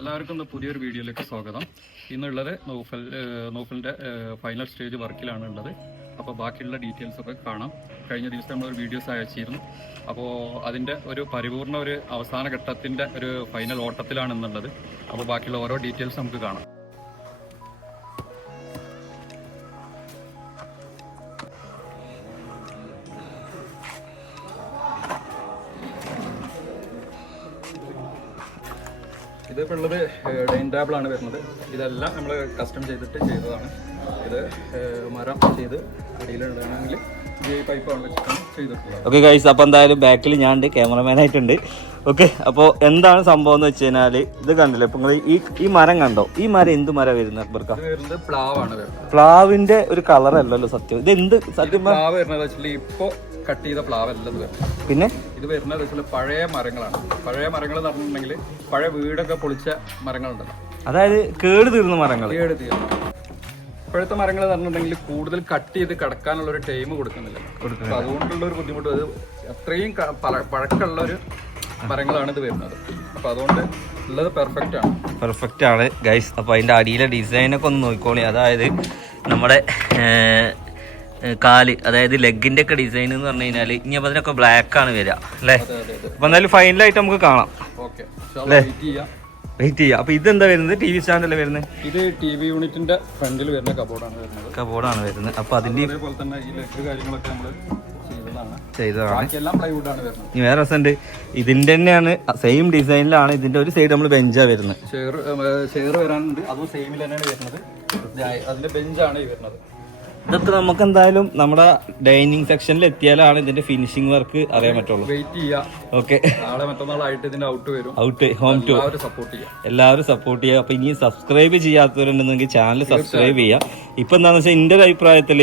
എല്ലാവർക്കും ഇന്ന് പുതിയൊരു വീഡിയോയിലേക്ക് സ്വാഗതം. ഇന്നുള്ളത് നോഫൽ നോഫലിന്റെ ഫൈനൽ സ്റ്റേജ് വർക്കിലാണ് ഉള്ളത്. അപ്പോൾ ബാക്കിയുള്ള ഡീറ്റെയിൽസ് ഒക്കെ കാണാം. കഴിഞ്ഞ ദിവസം ഒരു വീഡിയോസ് അയച്ചിരുന്നു. അപ്പോൾ അതിന്റെ ഒരു പരിപൂർണ ഒരു അവസാന ഘട്ടത്തിന്റെ ഒരു ഫൈനൽ ഓട്ടത്തിലാണ് എന്നുള്ളത് അപ്പോൾ ബാക്കിയുള്ള ഓരോ ഡീറ്റെയിൽസ് നമുക്ക് കാണാം. ഇതിപ്പോൾ ഉള്ളത് ഡൈൻ ടേബിൾ ആണ് വരുന്നത്. ഇതെല്ലാം നമ്മൾ കസ്റ്റം ചെയ്തിട്ട് ചെയ്തതാണ്. ഇത് മരം ചെയ്ത് അടിയിലുള്ളതാണെങ്കിൽ ഓക്കെ ഗൈസ് അപ്പോൾ എന്തായാലും ബാക്കിൽ ഞാൻ ഉണ്ട് ക്യാമറമാൻ ആയിട്ടുണ്ട്. ഓക്കെ അപ്പോൾ എന്താണ് സംഭവം എന്ന് വെച്ച് കഴിഞ്ഞാൽ ഇത് കണ്ടില്ലേ? ഇപ്പം നിങ്ങൾ ഈ ഈ മരം കണ്ടോ? ഈ മരം എന്ത് മരം വരുന്ന അക്ബർക്ക പ്ലാവാണ് പ്ലാവിന്റെ ഒരു കളർ അല്ലല്ലോ സത്യം. ഇത് എന്ത് സത്യം ഇപ്പോൾ കട്ട് ചെയ്ത പ്ലാവ് അല്ല ഇത്. വരുന്നത് പിന്നെ? ഇത് വരുന്നത് വെച്ചാൽ പഴയ മരങ്ങളാണ്. പഴയ മരങ്ങൾ എന്ന് പറഞ്ഞിട്ടുണ്ടെങ്കിൽ പഴയ വീടൊക്കെ പൊളിച്ച മരങ്ങളുണ്ടല്ലോ. അതായത് കേട് തീർന്ന മരങ്ങൾ. കേട് തീർന്നു. ഇപ്പോഴത്തെ മരങ്ങൾ എന്ന് പറഞ്ഞിട്ടുണ്ടെങ്കിൽ കൂടുതൽ കട്ട് ചെയ്ത് കിടക്കാനുള്ള ഒരു ടൈം കൊടുക്കുന്നില്ല. അപ്പൊ അതുകൊണ്ടുള്ള ഒരു ബുദ്ധിമുട്ട്. അത് അത്രയും പഴക്കമുള്ള ഒരു മരങ്ങളാണ് ഇത് വരുന്നത്. അപ്പൊ അതുകൊണ്ട് ഉള്ളത് പെർഫെക്റ്റ് ആണ്. പെർഫെക്റ്റ് ആണ് ഗൈസ് അപ്പൊ അതിന്റെ അടിയിലെ ഡിസൈനൊക്കെ ഒന്ന് നോക്കിക്കോളി. അതായത് നമ്മുടെ കാൽ അതായത് ലെഗിന്റെ ഒക്കെ ഡിസൈൻ എന്ന് പറഞ്ഞു കഴിഞ്ഞാൽ ഇനി അപ്പോൾ അതിനൊക്കെ ബ്ലാക്ക് ആണ് വരിക അല്ലേ? അപ്പോൾ എന്തായാലും ഫൈനലായിട്ട് നമുക്ക് കാണാം. ഓക്കെ. വെയിറ്റ് ചെയ്യാം. അപ്പോൾ ഇതെന്താ വരുന്നത്? ടി വി സ്റ്റാൻഡല്ലേ വരുന്നത്? ഇത് ടി വി യൂണിറ്റിന്റെ ഫ്രണ്ടിൽ വരുന്ന കബോർഡാണ് വരുന്നത്. കബോർഡാണ് വരുന്നത്. അപ്പോൾ അതിന്റെ അതേപോലെ തന്നെ ഈ ലെഗ് കാര്യങ്ങളൊക്കെ നമ്മൾ ചെയ്തതാണ്. വേറെ രസമുണ്ട്. ഇതിന്റെ തന്നെയാണ് സെയിം ഡിസൈനിലാണ് ഇതിന്റെ ഒരു സൈഡ് നമ്മൾ ബെഞ്ചാ വരുന്നത്. ഷെയർ ഷെയർ വരാനുണ്ട്. അതും സെയിമിൽ തന്നെയാണ് വരുന്നത്. അതിന്റെ ബെഞ്ചാണ് ഈ വരുന്നത്. ഇതൊക്കെ നമുക്ക് എന്തായാലും നമ്മുടെ ഡൈനിങ് സെക്ഷനിൽ എത്തിയാലാണ് ഇതിന്റെ ഫിനിഷിംഗ് വർക്ക് അറിയാൻ പറ്റുള്ളൂ. വെയിറ്റ് ചെയ്യാം. ഓക്കെ നാളെ മറ്റന്നാളായിട്ട് ഇതിന്റെ ഔട്ട് വരും. ഔട്ട് ഹോം സപ്പോർട്ട് ചെയ്യാം. എല്ലാവരും സപ്പോർട്ട് ചെയ്യുക അപ്പൊ ഇനി സബ്സ്ക്രൈബ് ചെയ്യാത്തവരുണ്ടെന്നെങ്കിൽ ചാനൽ സബ്സ്ക്രൈബ് ചെയ്യുക ഇപ്പൊ എന്താണെന്ന് വെച്ചാൽ എന്റെ ഒരു അഭിപ്രായത്തിൽ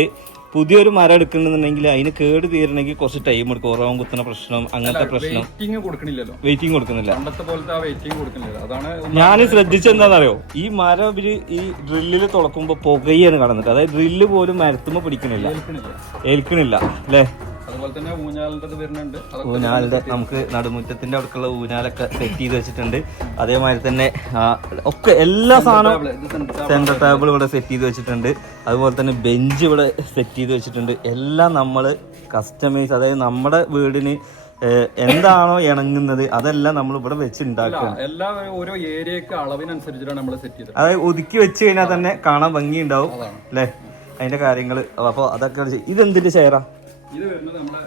പുതിയൊരു മരം എടുക്കണമെന്നുണ്ടെങ്കിൽ അതിന് കേട് തീരണമെങ്കിൽ കുറച്ച് ടൈം എടുക്കും. ഉറവം കുത്തുന്ന പ്രശ്നം അങ്ങനത്തെ പ്രശ്നം. വെയിറ്റിംഗ് കൊടുക്കണില്ലല്ലോ. വെയിറ്റിംഗ് കൊടുക്കുന്നില്ല. പണ്ടത്തെ പോലത്തെ വെയിറ്റിംഗ് കൊടുക്കുന്നില്ല അതാണ് ഞാൻ ശ്രദ്ധിച്ചെന്താണെന്നറിയോ ഈ മരം ഇവർ ഈ ഡ്രില്ലിൽ തുളക്കുമ്പോ പുകയാണ് കടന്നിട്ട്. അതായത് ഡ്രില്ല് പോലും മരത്തുമ്പോ പിടിക്കണില്ല. ഏൽക്കണില്ല അല്ലേ? അതുപോലെ തന്നെ വരുന്നുണ്ട്. നമുക്ക് നടുമുറ്റത്തിന്റെ അടുക്കുള്ള ഊഞ്ഞാലൊക്കെ സെറ്റ് ചെയ്ത് വെച്ചിട്ടുണ്ട്. അതേമാതിരി തന്നെ ഒക്കെ എല്ലാ സാധനവും സെന്റർ ടേബിൾ ഇവിടെ സെറ്റ് ചെയ്ത് വെച്ചിട്ടുണ്ട്. അതുപോലെ തന്നെ ബെഞ്ച് ഇവിടെ സെറ്റ് ചെയ്ത് വെച്ചിട്ടുണ്ട്. എല്ലാം നമ്മൾ കസ്റ്റമൈസ് അതായത് നമ്മുടെ വീടിന് എന്താണോ ഇണങ്ങുന്നത് അതെല്ലാം നമ്മൾ ഇവിടെ വെച്ച് ഉണ്ടാക്കുക എല്ലാ ഓരോ ഏരിയക്ക് അളവിനനുസരിച്ചിട്ടാണ് നമ്മൾ സെറ്റ് ചെയ്തത്. അതായത് ഒതുക്കി വെച്ച് കഴിഞ്ഞാൽ തന്നെ കാണാൻ ഭംഗി ഉണ്ടാവും അല്ലേ? അതിന്റെ കാര്യങ്ങൾ അപ്പോൾ അതൊക്കെ ഇത് ഇതെന്തിന്റെ ചെയറാ? ഇത് വരുന്നത് നമ്മുടെ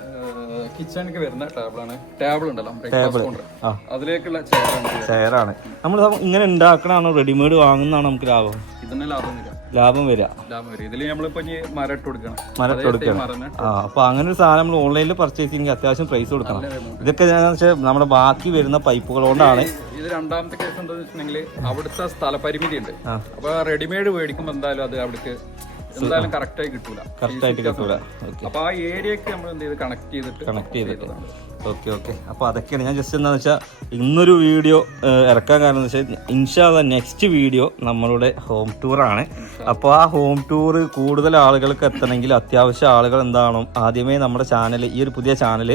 കിച്ചണിലേക്ക് വരുന്ന ടേബിളാണ് ടേബിൾ ഉണ്ടല്ലോ ടേബിൾ. അതിലേക്കുള്ള ചെയറാണ് നമ്മൾ ഇങ്ങനെ ഉണ്ടാക്കണാണോ റെഡിമെയ്ഡ് വാങ്ങുന്നതാണ് നമുക്ക് ലാഭം? ഇതിന് ലാഭം വരിക. ലാഭം വരിക. ലാഭം വരിക. ഇതിൽ നമ്മളിപ്പോ ഇനി മരം ഇട്ട് കൊടുക്കണം. മരട്ട് കൊടുക്കണം. ആ അപ്പൊ അങ്ങനെ ഒരു സാധനം നമ്മൾ ഓൺലൈനിൽ പർച്ചേസ് ചെയ്യണമെങ്കിൽ അത്യാവശ്യം പ്രൈസ് കൊടുക്കണം. ഇതൊക്കെ വെച്ചാൽ നമ്മുടെ ബാക്കി വരുന്ന പൈപ്പുകൾ കൊണ്ടാണ് ഇത് രണ്ടാമത്തെ കേസ് എന്താണെന്ന് വെച്ചിട്ടുണ്ടെങ്കിൽ അവിടുത്തെ സ്ഥലപരിമിതി ഉണ്ട്. അപ്പൊ റെഡിമെയ്ഡ് മേടിക്കുമ്പോൾ എന്തായാലും അത് അവിടേക്ക് എന്തായാലും കറക്റ്റ് ആയി കിട്ടൂല. കറക്റ്റ് ആയിട്ട് കിട്ടൂല. ഓക്കെ അപ്പൊ ആ ഏരിയക്ക് നമ്മൾ എന്ത് ചെയ്ത്? കണക്ട് ചെയ്തിട്ട് കണക്ട് ചെയ്തിട്ട്. Okay okay. അപ്പോൾ അതൊക്കെയാണ്. ഞാൻ ജസ്റ്റ് എന്താണെന്ന് വെച്ചാൽ ഇന്നൊരു വീഡിയോ ഇറക്കാൻ കാരണം എന്ന് വെച്ചാൽ ഇൻഷാല്ല നെക്സ്റ്റ് വീഡിയോ നമ്മളുടെ ഹോം ടൂറാണ് അപ്പോൾ ആ ഹോം ടൂർ കൂടുതൽ ആളുകൾക്ക് എത്തണമെങ്കിൽ അത്യാവശ്യം ആളുകൾ എന്താണോ ആദ്യമേ നമ്മുടെ ചാനൽ ഈ ഒരു പുതിയ ചാനൽ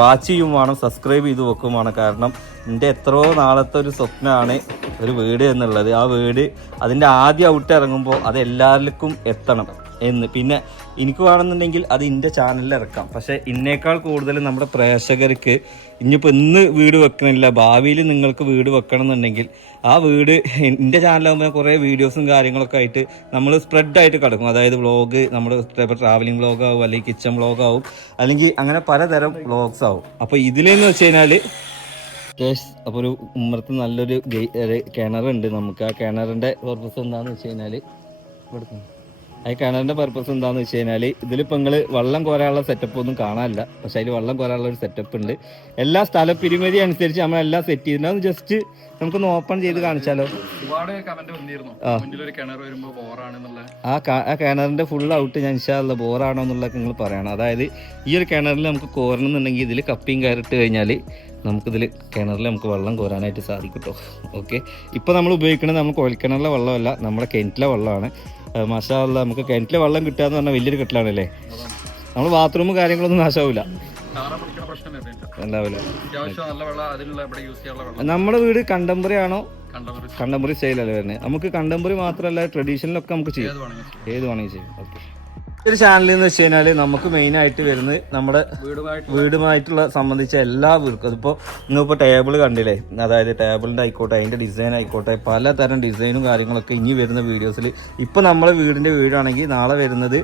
വാച്ച് ചെയ്യും വേണം സബ്സ്ക്രൈബ് ചെയ്ത് വെക്കും വേണം. കാരണം എന്റെ എത്രയോ നാളത്തെ ഒരു സ്വപ്നമാണ് ഒരു വീട് എന്നുള്ളത്. ആ വീട് അതിന്റെ ആദ്യ ഔട്ട് ഇറങ്ങുമ്പോൾ അത് എല്ലാവർക്കും എത്തണം. എന്ന്. പിന്നെ എനിക്ക് വേണമെന്നുണ്ടെങ്കിൽ അത് എന്റെ ചാനലിൽ ഇറക്കാം. പക്ഷേ ഇന്നേക്കാൾ കൂടുതൽ നമ്മുടെ പ്രേക്ഷകർക്ക് ഇനിയിപ്പോൾ ഇന്ന് വീട് വെക്കണില്ല ഭാവിയിൽ നിങ്ങൾക്ക് വീട് വെക്കണം എന്നുണ്ടെങ്കിൽ ആ വീട് എന്റെ ചാനലാകുമ്പോൾ കുറേ വീഡിയോസും കാര്യങ്ങളൊക്കെ ആയിട്ട് നമ്മൾ സ്പ്രെഡായിട്ട് കിടക്കും. അതായത് വ്ളോഗ് നമ്മുടെ ഇപ്പോൾ ട്രാവലിംഗ് വ്ളോഗ് ആവും അല്ലെങ്കിൽ കിച്ചൺ വ്ളോഗ് ആവും അല്ലെങ്കിൽ അങ്ങനെ പലതരം വ്ളോഗ്സ് ആവും. അപ്പോൾ ഇതിലെന്ന് വെച്ച് കഴിഞ്ഞാൽ അപ്പോൾ ഒരു ഉമ്മറത്ത് നല്ലൊരു കിണറുണ്ട് നമുക്ക്. ആ കിണറിന്റെ പർപ്പസ് എന്താണെന്ന് വെച്ച് കഴിഞ്ഞാൽ ആ കിണറിന്റെ പർപ്പസ് എന്താണെന്ന് വെച്ച് കഴിഞ്ഞാൽ ഇതിലിപ്പോൾ നിങ്ങൾ വെള്ളം കോരാനുള്ള സെറ്റപ്പ് ഒന്നും കാണാനില്ല. പക്ഷെ അതിൽ വെള്ളം കോരാനുള്ള ഒരു സെറ്റപ്പ് ഉണ്ട്. എല്ലാ സ്ഥല പിരിമതി അനുസരിച്ച് നമ്മളെല്ലാം സെറ്റ് ചെയ്തിട്ടുണ്ട്. ജസ്റ്റ് നമുക്കൊന്ന് ഓപ്പൺ ചെയ്ത് കാണിച്ചാലോ? ആ. ആ കിണറിന്റെ ഫുൾ ഔട്ട് ഞാൻ ഇൻഷാല്ല ബോറാണോ എന്നുള്ളതൊക്കെ നിങ്ങൾ പറയണം. അതായത് ഈ ഒരു കിണറിൽ നമുക്ക് കോരണമെന്നുണ്ടെങ്കിൽ ഇതിൽ കപ്പിയും കയറിട്ട് കഴിഞ്ഞാൽ നമുക്കിതിൽ കിണറിൽ നമുക്ക് വെള്ളം കോരാനായിട്ട് സാധിക്കും കേട്ടോ ഓക്കെ ഇപ്പോൾ നമ്മൾ ഉപയോഗിക്കുന്നത് നമ്മൾ കുഴൽക്കിണറിലെ വെള്ളമല്ല നമ്മുടെ കിണറ്റിലെ വെള്ളമാണ്. മഷാല്ല നമുക്ക് കിണറ്റിലെ വെള്ളം കിട്ടുക എന്ന് പറഞ്ഞാൽ വലിയൊരു കിട്ടലാണല്ലേ? നമ്മൾ ബാത്റൂം കാര്യങ്ങളൊന്നും നാശമാവില്ല ഉണ്ടാവില്ല നമ്മുടെ വീട് കണ്ടംപററി ആണോ? കണ്ടംപറി. കണ്ടംപററി സ്റ്റൈലല്ലേ വരുന്നത്? നമുക്ക് കണ്ടംപറി മാത്രമല്ല ട്രഡീഷണലൊക്കെ നമുക്ക് ചെയ്യാം. ഏത് വേണമെങ്കിൽ ചെയ്യാം. ഏത് വേണമെങ്കിൽ ചെയ്യും. ഓക്കെ ഒരു ചാനലിൽ എന്ന് വെച്ച് കഴിഞ്ഞാൽ നമുക്ക് മെയിൻ ആയിട്ട് വരുന്നത് നമ്മുടെ വീടുമായിട്ട്. വീടുമായിട്ടുള്ള സംബന്ധിച്ച എല്ലാ വീർക്കും അതിപ്പോൾ ഇന്നിപ്പോൾ ടേബിൾ കണ്ടില്ലേ? അതായത് ടേബിളിന്റെ ആയിക്കോട്ടെ അതിന്റെ ഡിസൈൻ ആയിക്കോട്ടെ പലതരം ഡിസൈനും കാര്യങ്ങളൊക്കെ ഇനി വരുന്ന വീഡിയോസിൽ ഇപ്പോൾ നമ്മളെ വീടിന്റെ വീടാണെങ്കിൽ നാളെ വരുന്നത്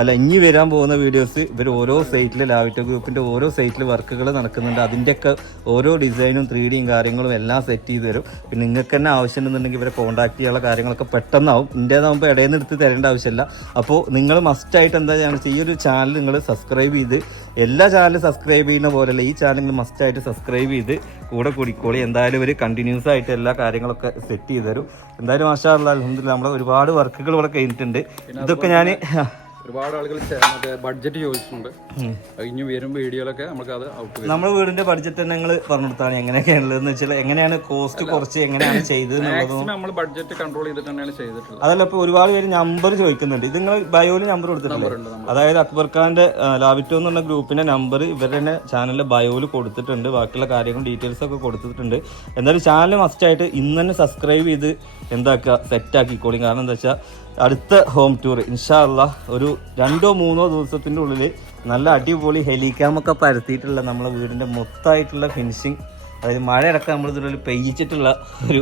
അല്ല ഇനി വരാൻ പോകുന്ന വീഡിയോസ് ഇവർ ഓരോ സൈറ്റിൽ ലാവിറ്റോ ഗ്രൂപ്പിന്റെ ഓരോ സൈറ്റിൽ വർക്കുകൾ നടക്കുന്നുണ്ട്. അതിന്റെയൊക്കെ ഓരോ ഡിസൈനും ത്രീ ഡിയും കാര്യങ്ങളും എല്ലാം സെറ്റ് ചെയ്ത് തരും. പിന്നെ നിങ്ങൾക്ക് തന്നെ ആവശ്യമുണ്ടെന്നുണ്ടെങ്കിൽ ഇവരെ കോൺടാക്ട് ചെയ്യാനുള്ള കാര്യങ്ങളൊക്കെ പെട്ടെന്നാവും. ഇന്ത്യതാകുമ്പോൾ ഇടയിൽ നിന്ന് എടുത്ത് തരേണ്ട ആവശ്യമില്ല. അപ്പോൾ നിങ്ങൾ മസ്റ്റായിട്ട് എന്താ ചെയ്യാന്ന് വെച്ചാൽ ഈ ഒരു ചാനൽ നിങ്ങൾ സബ്സ്ക്രൈബ് ചെയ്ത് എല്ലാ ചാനലും സബ്സ്ക്രൈബ് ചെയ്യുന്ന പോലെയല്ല ഈ ചാനൽ നിങ്ങൾ മസ്റ്റായിട്ട് സബ്സ്ക്രൈബ് ചെയ്ത് കൂടെ കൂടിക്കോളി. എന്തായാലും ഒരു കണ്ടിന്യൂസ് ആയിട്ട് എല്ലാ കാര്യങ്ങളൊക്കെ സെറ്റ് ചെയ്ത് തരും. എന്തായാലും മാഷാ അലഹമില്ല നമ്മളെ ഒരുപാട് വർക്കുകൾ ഇവിടെ കഴിഞ്ഞിട്ടുണ്ട്. ഇതൊക്കെ ഞാൻ ഒരുപാട് ആളുകൾ മറ്റേ ബഡ്ജറ്റ് ചോദിച്ചിട്ടുണ്ട്. വരും വീഡിയോയിലൊക്കെ നമുക്ക് അത് ഔട്ട് നമ്മുടെ വീടിന്റെ ബഡ്ജറ്റ് തന്നെ നിങ്ങൾ പറഞ്ഞെടുത്താണ് എങ്ങനെയൊക്കെയാണുള്ളതെന്ന് എങ്ങനെയൊക്കെയാണുള്ളത് വെച്ചാൽ എങ്ങനെയാണ് കോസ്റ്റ് കുറച്ച് എങ്ങനെയാണ് ചെയ്തത് നമ്മൾ ബഡ്ജറ്റ് കൺട്രോൾ ചെയ്തിട്ട് തന്നെയാണ് ചെയ്തിട്ടുള്ളത്. അതല്ല ഇപ്പൊ ഒരുപാട് പേര് നമ്പർ ചോദിക്കുന്നുണ്ട്. ഇത് നിങ്ങൾ ബയോയിൽ നമ്പർ കൊടുത്തിട്ടുണ്ട് അതായത് അക്ബർ ഖാന്റെ ലാബിറ്റോ എന്ന് എന്നുള്ള ഗ്രൂപ്പിന്റെ നമ്പർ ഇവരുടെ തന്നെ ചാനലിലെ ബയോയിൽ കൊടുത്തിട്ടുണ്ട്. ബാക്കിയുള്ള കാര്യങ്ങളും ഡീറ്റെയിൽസ് ഒക്കെ കൊടുത്തിട്ടുണ്ട്. എന്തായാലും ചാനൽ മസ്റ്റ് ആയിട്ട് ഇന്ന് തന്നെ സബ്സ്ക്രൈബ് ചെയ്ത് എന്താക്കുക? സെറ്റ് ആക്കിക്കോളി. കാരണം എന്താ വെച്ചാൽ അടുത്ത ഹോം ടൂർ ഇൻഷാല്ല ഒരു രണ്ടോ മൂന്നോ ദിവസത്തിന്റെ ഉള്ളിൽ നല്ല അടിപൊളി ഹെലിക്യാമൊക്കെ പരത്തിയിട്ടുള്ള നമ്മളെ വീടിന്റെ മൊത്തമായിട്ടുള്ള ഫിനിഷിങ് അതായത് മഴ അടക്കം നമ്മൾ ഇതിലൊരു പെയ്യിച്ചിട്ടുള്ള ഒരു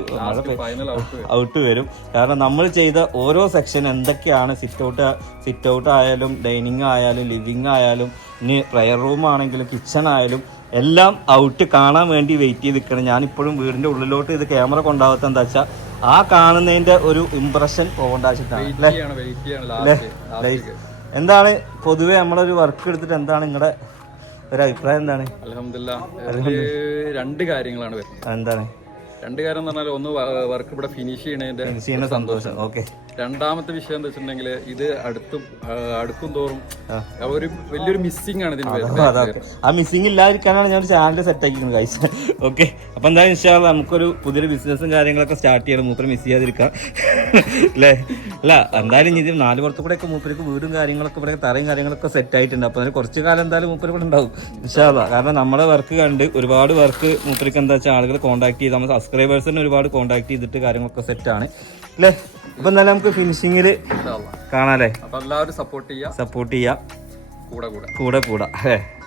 ഔട്ട് വരും. കാരണം നമ്മൾ ചെയ്ത ഓരോ സെക്ഷൻ എന്തൊക്കെയാണ് സിറ്റ് ഔട്ട് സിറ്റ് ഔട്ട് ആയാലും ഡൈനിങ് ആയാലും ലിവിങ് ആയാലും ഇനി പ്രയർ റൂം ആണെങ്കിലും കിച്ചൺ ആയാലും എല്ലാം ഔട്ട് കാണാൻ വേണ്ടി വെയിറ്റ് ചെയ്ത് നിൽക്കണം. ഞാനിപ്പോഴും വീടിന്റെ ഉള്ളിലോട്ട് ഇത് ക്യാമറ കൊണ്ടാവാത്ത എന്താ വെച്ചാൽ ആ കാണുന്നതിന്റെ ഒരു ഇംപ്രഷൻ പോകേണ്ട ചെയ്യാണ് ചെയ്യാണ് ലാസ്റ്റ് എന്താണ് പൊതുവെ നമ്മളൊരു വർക്ക് എടുത്തിട്ട് എന്താണ് നിങ്ങളുടെ ഒരു അഭിപ്രായം എന്താണ്? രണ്ട് കാര്യങ്ങളാണ് എന്താണ്? രണ്ട് കാര്യം എന്ന് പറഞ്ഞാൽ ഒന്ന് വർക്ക് ഇവിടെ ഫിനിഷ് ചെയ്യണതിന്റെ ചെയ്യുന്ന സന്തോഷം. ഓക്കെ രണ്ടാമത്തെ വിഷയം എന്താ വെച്ചിട്ടുണ്ടെങ്കിൽ ഇത് അടുത്തും അടുക്കും തോറും ഒരു വലിയൊരു മിസ്സിംഗ് ആണ് ഇതിന് ആ മിസ്സിംഗ് ഇല്ലാതിരിക്കാനാണ് ഞാൻ ചാനൽ സെറ്റ് ആക്കിക്കുന്നത് ഗൈസ് ഓക്കെ അപ്പൊ എന്താ ഇൻഷാല്ല നമുക്കൊരു പുതിയൊരു ബിസിനസ്സും കാര്യങ്ങളൊക്കെ സ്റ്റാർട്ട് ചെയ്യണം. മൂപ്പര് മിസ് ചെയ്യാതിരിക്കാം. അല്ലേ? അല്ല എന്തായാലും ഇനി ഇത് നാല് പുറത്തു കൂടെ ഒക്കെ മൂപ്പർക്ക് വീടും കാര്യങ്ങളൊക്കെ ഇവിടെ തറയും കാര്യങ്ങളൊക്കെ സെറ്റ് ആയിട്ടുണ്ട്. അപ്പൊ അതിന് കുറച്ച് കാലം എന്തായാലും മൂപ്പര് കൂടെ ഉണ്ടാവും. ഇൻഷാല്ല കാരണം നമ്മുടെ വർക്ക് കണ്ട് ഒരുപാട് വർക്ക് മൂപ്പർക്ക് എന്താ വെച്ചാൽ ആളുകൾ കോൺടാക്ട് ചെയ്ത് നമ്മൾ സബ്സ്ക്രൈബേഴ്സിനെ ഒരുപാട് കോൺടാക്ട് ചെയ്തിട്ട് കാര്യങ്ങളൊക്കെ സെറ്റ് ആണ്. അല്ലേ? ഇപ്പൊ എന്തായാലും നമുക്ക് ഫിനിഷിങ്ങിൽ. കാണാല്ലേ? എല്ലാവരും സപ്പോർട്ട് ചെയ്യാം. സപ്പോർട്ട് ചെയ്യാം. കൂടെ കൂടെ. കൂടെ കൂടെ. അല്ലേ?